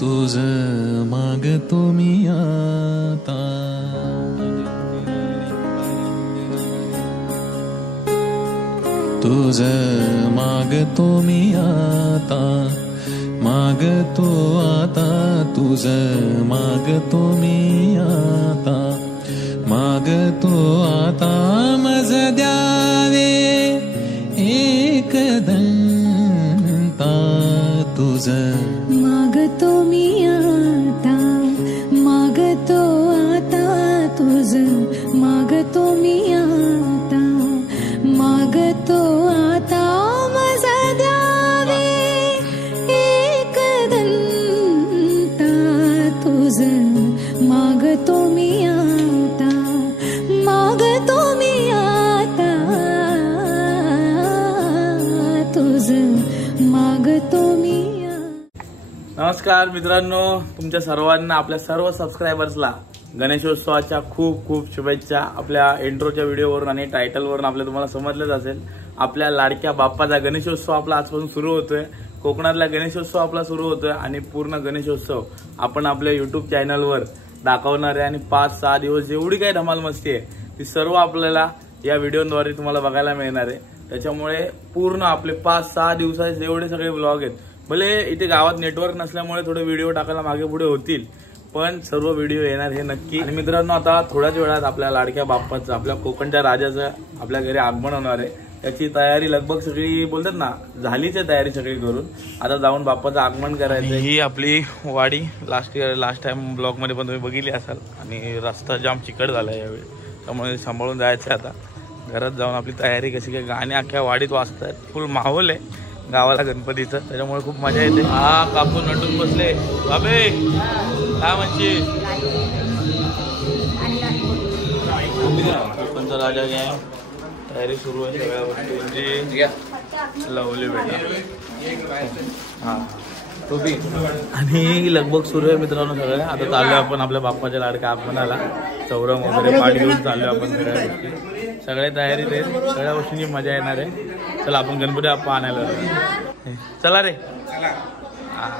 तुझ मागतो मी आता, तुझ मागतो मी आता, मागतो आता, तुझ मागतो मी आता, मागतो आता, मज द्यावे एक दंता, तुझ मागतो मी आता, मागतो आता, तुझ मागतो मी आता, मागतो आता, मज द्यावे एक दंता, तुझ मागतो मी आता, मागतो मी आता, तुझ मागतो मी. नमस्कार मित्रांनो, तुमच्या सर्वांना, आपल्या सर्व सबस्क्रायबर्सला गणेशोत्सवाच्या खूप खूप शुभेच्छा. आपल्या इंट्रोच्या व्हिडिओवरून आणि टायटलवरून आपल्या तुम्हाला समजलंच असेल, आपल्या लाडक्या बाप्पाचा गणेशोत्सव आपला आजपासून सुरू होतोय. कोकणातला गणेशोत्सव आपला सुरू होतोय आणि पूर्ण गणेशोत्सव आपण आपल्या युट्यूब चॅनलवर दाखवणार आहे. आणि 5-6 दिवस जेवढी काही धमाल मस्ती आहे ती सर्व आपल्याला या व्हिडिओद्वारे तुम्हाला बघायला मिळणार आहे. त्याच्यामुळे पूर्ण आपले 5-6 दिवसाचे जेवढे सगळे व्लॉग आहेत, भले इथे गावात नेटवर्क नसल्यामुळे थोडे व्हिडिओ टाकायला मागे पुढे होतील, पण सर्व व्हिडिओ येणार हे नक्की. आणि मित्रांनो, आता थोड्याच वेळात आपल्या लाडक्या बाप्पाचं, आपल्या कोकणच्या राजाचं आपल्या घरी आगमन होणार आहे. त्याची तयारी लगभग सगळी बोलतात ना, झालीच आहे तयारी सगळी करून. आता जाऊन बाप्पाचं आगमन करायचं. ही आपली वाडी लास्ट टाइम ब्लॉग मध्ये पण तुम्ही बघितली असाल. आणि रस्ता जाम चिकट झाला यावेळी, त्यामुळे सांभाळून जायचं. आता घरात जाऊन आपली तयारी कशी काय, गाणी अख्ख्या वाडीत वाजतात, फुल माहोल आहे गावाला गणपतीचं, त्याच्यामुळे खूप मजा येते. हा काकू नटून बसले. बाबे काय म्हणते, कोकणचा राजा घ्या, तयारी सुरू आहे सगळ्या गोष्टी. लवली बेटा हा टोपी आणि लगभग सुरू आहे मित्रांनो सगळं. आता चाललोय आपण आपल्या बाप्पाच्या लाडक्या आगमनाला. चौरंग वगैरे पाठ घेऊन चाललोय आपण सगळ्या गोष्टी, सगळ्या तयारीत आहेत, सगळ्या गोष्टींची मजा येणार आहे. चला आपण गणपती बाप्पा आणायला चला रे.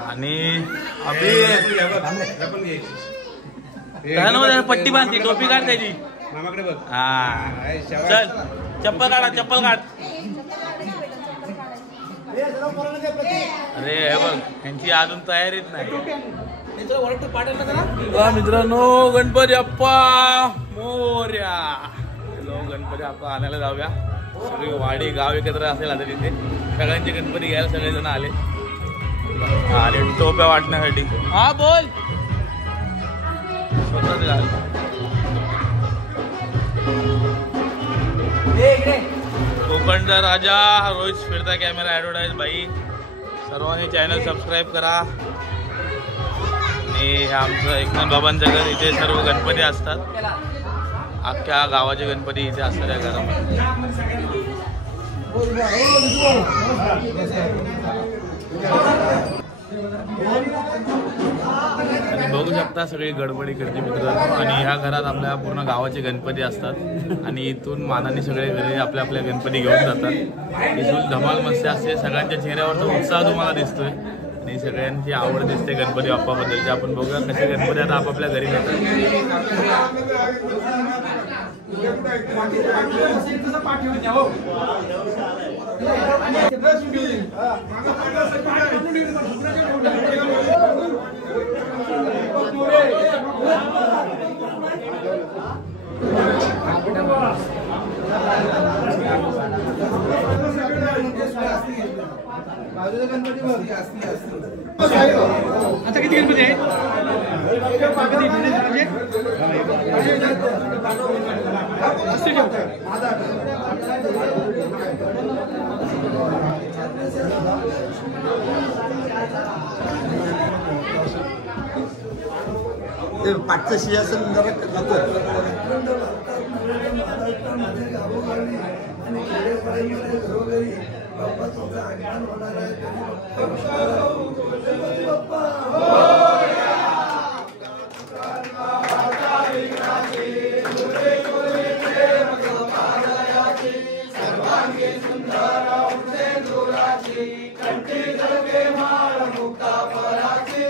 आणि काय नव्हतं, पट्टी बांधली, टोपी काढ त्याची. हा चल, चप्पल काढा, चप्पल काढ. अरे हे बघ, यांची अजून तयारीच नाही. मित्रांनो, गणपती बाप्पा मोरया. गणपती बाप्पा आणायला जाऊया. सगळी वाडी गाव एकत्र असेल आता तिथे, सगळ्यांचे गणपती घ्यायला सगळेजण आले. आणि टोप्या वाटण्यासाठी. हा बोल, स्वतःच घाल. कोकणचा राजा रोज फिरता कॅमेरा ऍडव्हर्टाईज. भाई सर्वांनी चॅनल सबस्क्राईब करा. आणि हे आमचं एकनाथ बाबांचं घर, इथे सर्व गणपती असतात. अख्ख्या गावाचे गणपती इथे असतात या घरामध्ये. आणि बघू शकता सगळी गडबडी करते मित्रांनो. आणि ह्या घरात आपल्या पूर्ण गावाचे गणपती असतात. आणि इथून मानाने सगळे घरी आपल्या आपल्या गणपती घेऊन जातात. इथून धमाल मस्ती असते, सगळ्यांच्या चेहऱ्यावरचा उत्साह तुम्हाला दिसतोय आणि सगळ्यांची आवड दिसते गणपती बाप्पाबद्दलची. आपण बघूया कसे गणपती आता आपापल्या घरी जातात. आता किती गणपती आहे? पाठचं सिंहासन जरा कंठी जगे माळ मुक्ता पराची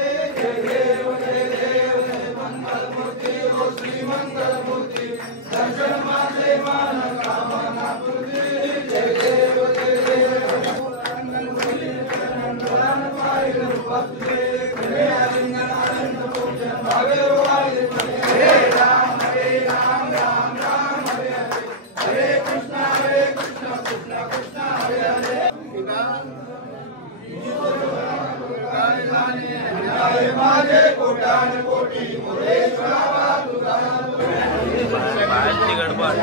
बाहेरची गडबड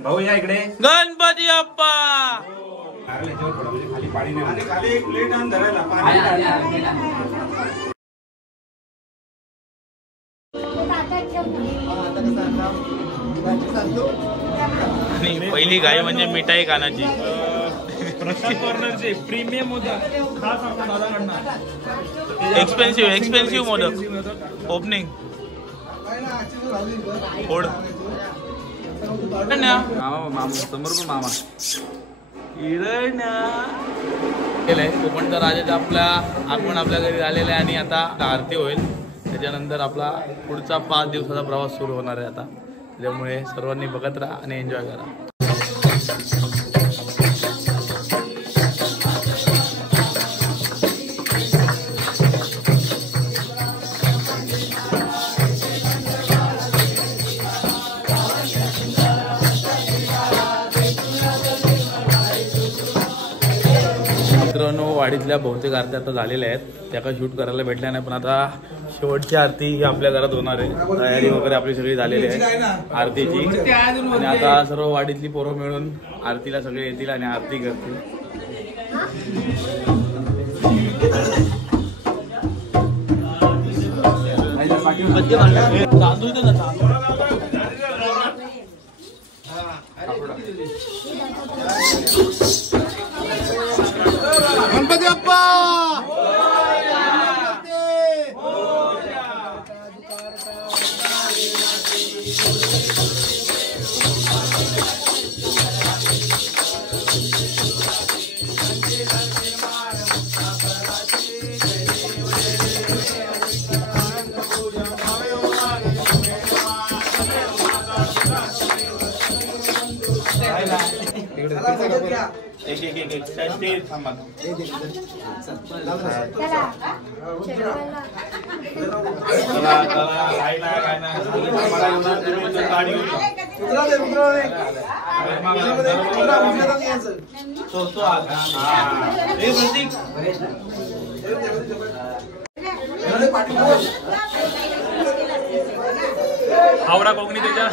भाऊ या इकडे. गणपती बाप्पा. खाली पाणी नाही. खाली एक प्लेट आण धरायला पाणी. आणि पहिली गाय म्हणजे मिठाई कानाची. प्रसाद कॉर्नरचे प्रीमियम मोदक खास आपल्या दादाकडनं. एक्सपेन्सिव्ह मोदक. ओपनिंग फोड. मामा समोर पण मामा केलंय. कोकणचा राजाचा आगमन आपल्या घरी झालेलं आहे आणि आता आरती होईल. त्याच्यानंतर आपला पुढचा 5 दिवसाचा प्रवास सुरू होणार आहे आता. त्याच्यामुळे सर्वांनी बघत राहा आणि एन्जॉय करा. मित्रांनो, वाडीतल्या बहुतेक आरती आता झालेल्या आहेत. त्या काय शूट करायला भेटल्या नाही, पण आता शेवटची आरती ही आपल्या घरात होणार आहे. तयारी वगैरे आपली सगळी झालेली आहे आरतीची. आणि आता सर्व वाडीतली पोरं मिळून आरतीला सगळे येतील आणि आरती करतील. गणपती बाप्पा. हावरा कोकणी त्याच्या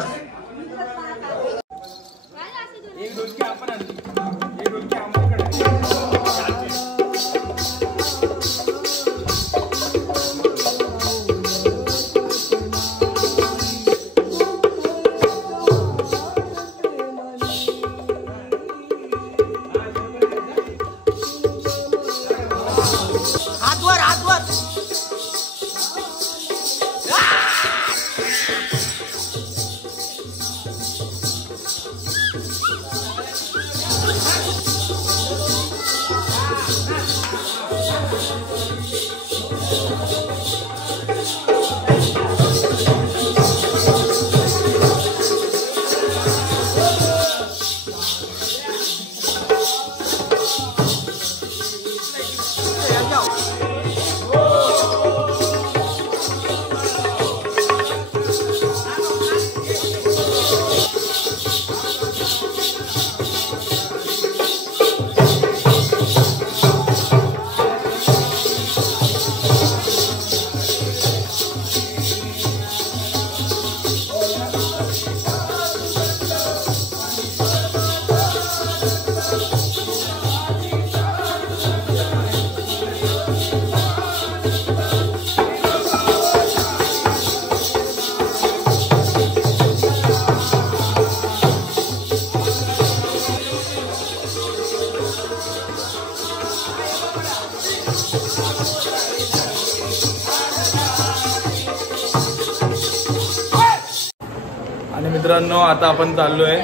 मित्रांनो आता आपण चाललोय.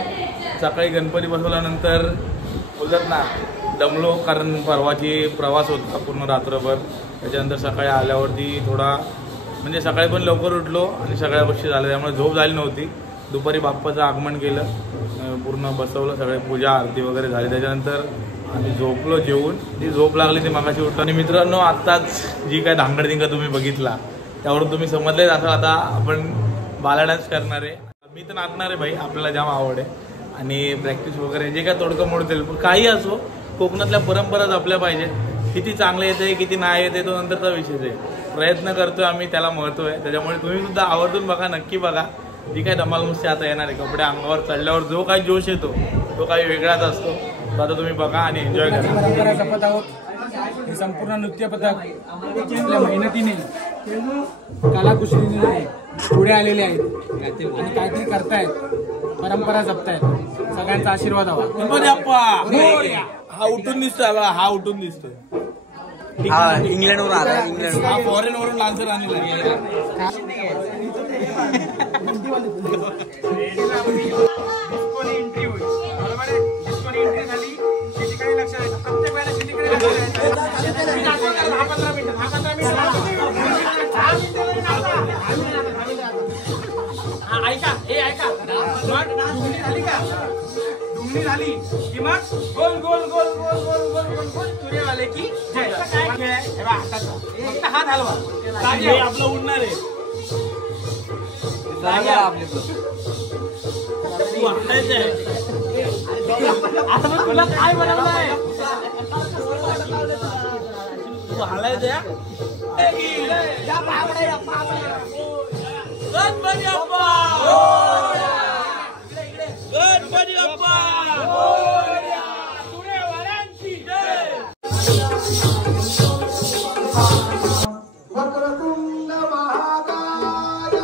सकाळी गणपती बसवल्यानंतर बोलतात ना दमलो, कारण परवाची प्रवास होता पूर्ण रात्रभर. त्याच्यानंतर सकाळी आल्यावरती थोडा म्हणजे सकाळी पण लवकर उठलो आणि सगळ्या गोष्टी झाल्या, त्यामुळे झोप झाली नव्हती. दुपारी बाप्पाचं आगमन केलं, पूर्ण बसवलं, सगळे पूजा आरती वगैरे झाली. त्याच्यानंतर आम्ही झोपलो, जेवून जी झोप लागली ती मगाशी उठलो. आणि मित्रांनो आत्ताच जी काय धांगडधिंगा तुम्ही बघितला त्यावरून तुम्ही समजलेच असं आता आपण बाला डान्स करणार आहे. मी तर नाचणार आहे भाई, आपल्याला जाम आवड आहे आणि प्रॅक्टिस वगैरे जे काय तोडकं मोडतील. पण काही असो, कोकणातल्या परंपराच आपल्या पाहिजे. किती चांगलं येते किती नाही येते तो नंतरचा विषय आहे. प्रयत्न करतोय आम्ही, त्याला महत्त्व आहे. त्याच्यामुळे तुम्ही सुद्धा आवर्जून बघा, नक्की बघा. जी काय धमाल मस्ती आता येणार आहे, कपडे अंगावर चढल्यावर जो काही जोश येतो तो काही वेगळाच असतो. तो आता तुम्ही बघा आणि एन्जॉय करा. परंपरा जपत आहोत. हे संपूर्ण नृत्य पथक आपल्या मेहनतीने कलाकुशलीने पुढे आलेले आहेत आणि काहीतरी करतायत, परंपरा जपतायत. सगळ्यांचा आशीर्वाद हवा. हा उठून दिसतोय, हा उठून दिसतोय. इंग्लंडवरून आला, इंग्लंड हा फॉरेन वरून डान्सर आणलेला. ऐका डुंगणी झाली की मग गोल गोल गोल गोल गोल गोल गोल गोल सूर्यवाले की जय. फक्त हात हलवा, आपलं उडणार आहे. तुला काय बनवलंय तू हालायचं गणपती बाप्पा, गणपती बाप्पा, सूर्यवाल्यांची जय. वक्रतुंड महाकाय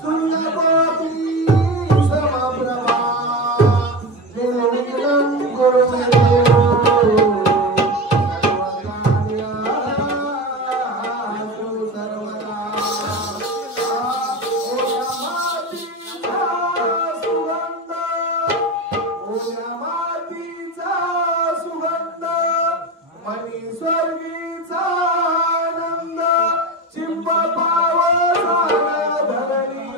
सूर्यकोटि समप्रभा निर्विघ्नं कुरु मे देव मातीचा सुगंध मनी स्वर्गीचा आनंद चिंब पावसाला धरणी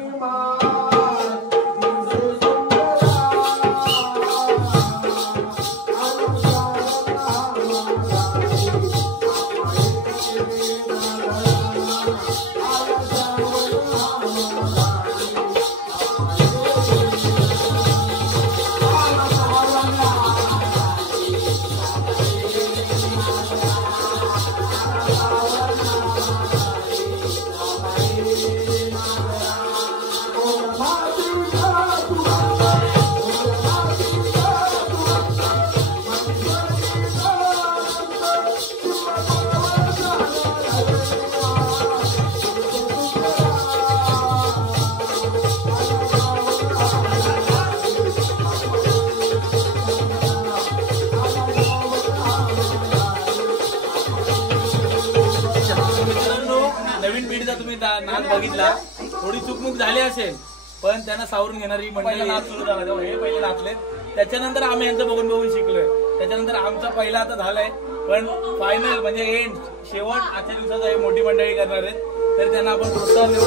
नवीन पिढीचा तुम्ही नाच बघितला, थोडी चुकमुक झाली असेल पण त्यांना सावरून घेणारी मंडळी नाच सुरू झाला. तेव्हा हे पहिले नाचलेत, त्याच्यानंतर आम्ही यांचं बघून बघून शिकलोय. त्याच्यानंतर आमचा पहिला आता झालाय, पण फायनल म्हणजे एंड शेवट आजच्या दिवसाचा हे मोठी मंडळी करणार आहेत. तर त्यांना आपण प्रोत्साहन देऊ.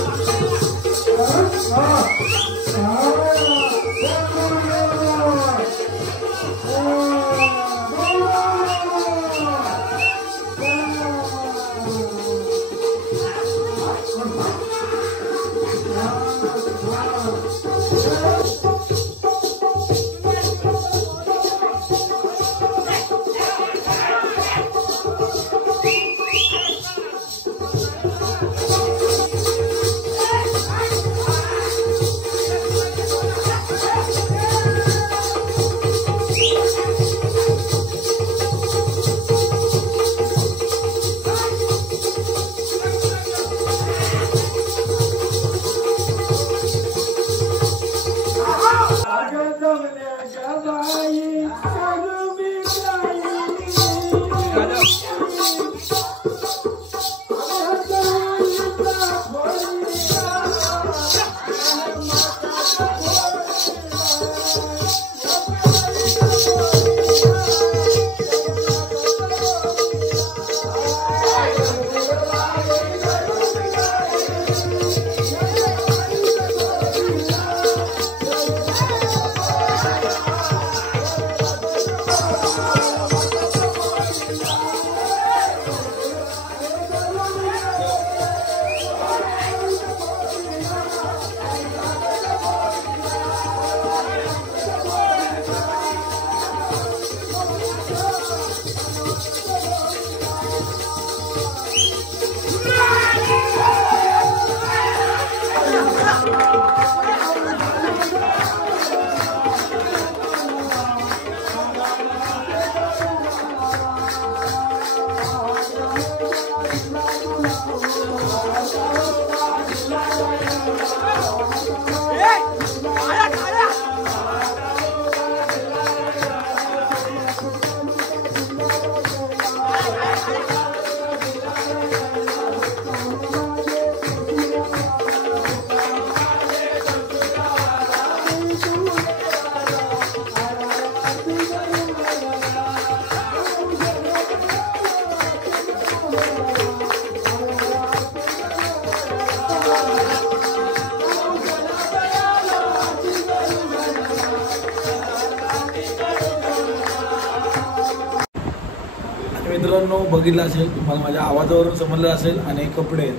मित्रांनो बघितलं असेल तुम्हाला माझ्या आवाजावरून समजलं असेल आणि कपडे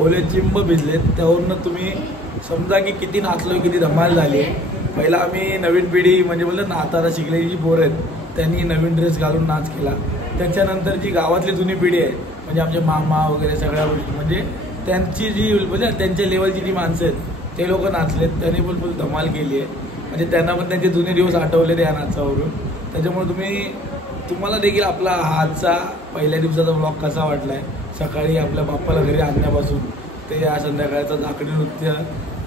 ओले चिंब भिजलेत त्यावरून तुम्ही समजा की किती नाचलोय किती धमाल झाली. पहिला आम्ही नवीन पिढी म्हणजे बोलतात ना आता शिकलेली जी पोरं आहेत त्यांनी नवीन ड्रेस घालून नाच केला. त्याच्यानंतर जी गावातली जुनी पिढी आहे म्हणजे आमचे मामा वगैरे सगळ्या गोष्टी म्हणजे त्यांची जी म्हणजे त्यांच्या लेवलची जी माणसं आहेत ते लोक नाचलेत. त्यांनी पण फुल धमाल केली आहे म्हणजे त्यांना पण त्यांचे जुने दिवस आठवले त्या नाचावरून. त्याच्यामुळे तुम्हाला देखील आपला आजचा पहिल्या दिवसाचा ब्लॉग कसा वाटलाय सकाळी आपल्या बाप्पाला घरी आणण्यापासून ते या संध्याकाळचं झाकडी नृत्य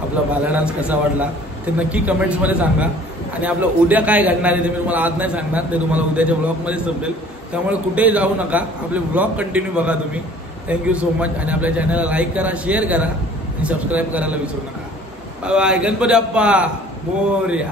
आपला बाला डान्स कसा वाटला ते नक्की कमेंट्समध्ये सांगा. आणि आपलं उद्या काय घडणार आहे ते मी तुम्हाला आज नाही सांगणार ते तुम्हाला उद्याच्या ब्लॉगमध्ये समजेल. त्यामुळे कुठेही जाऊ नका आपले ब्लॉग कंटिन्यू बघा तुम्ही. Thank you so much. आणि आपल्या चॅनलला लाईक करा शेअर करा आणि सबस्क्राईब करायला विसरू नका. Bye bye. गणपती बाप्पा मोरया.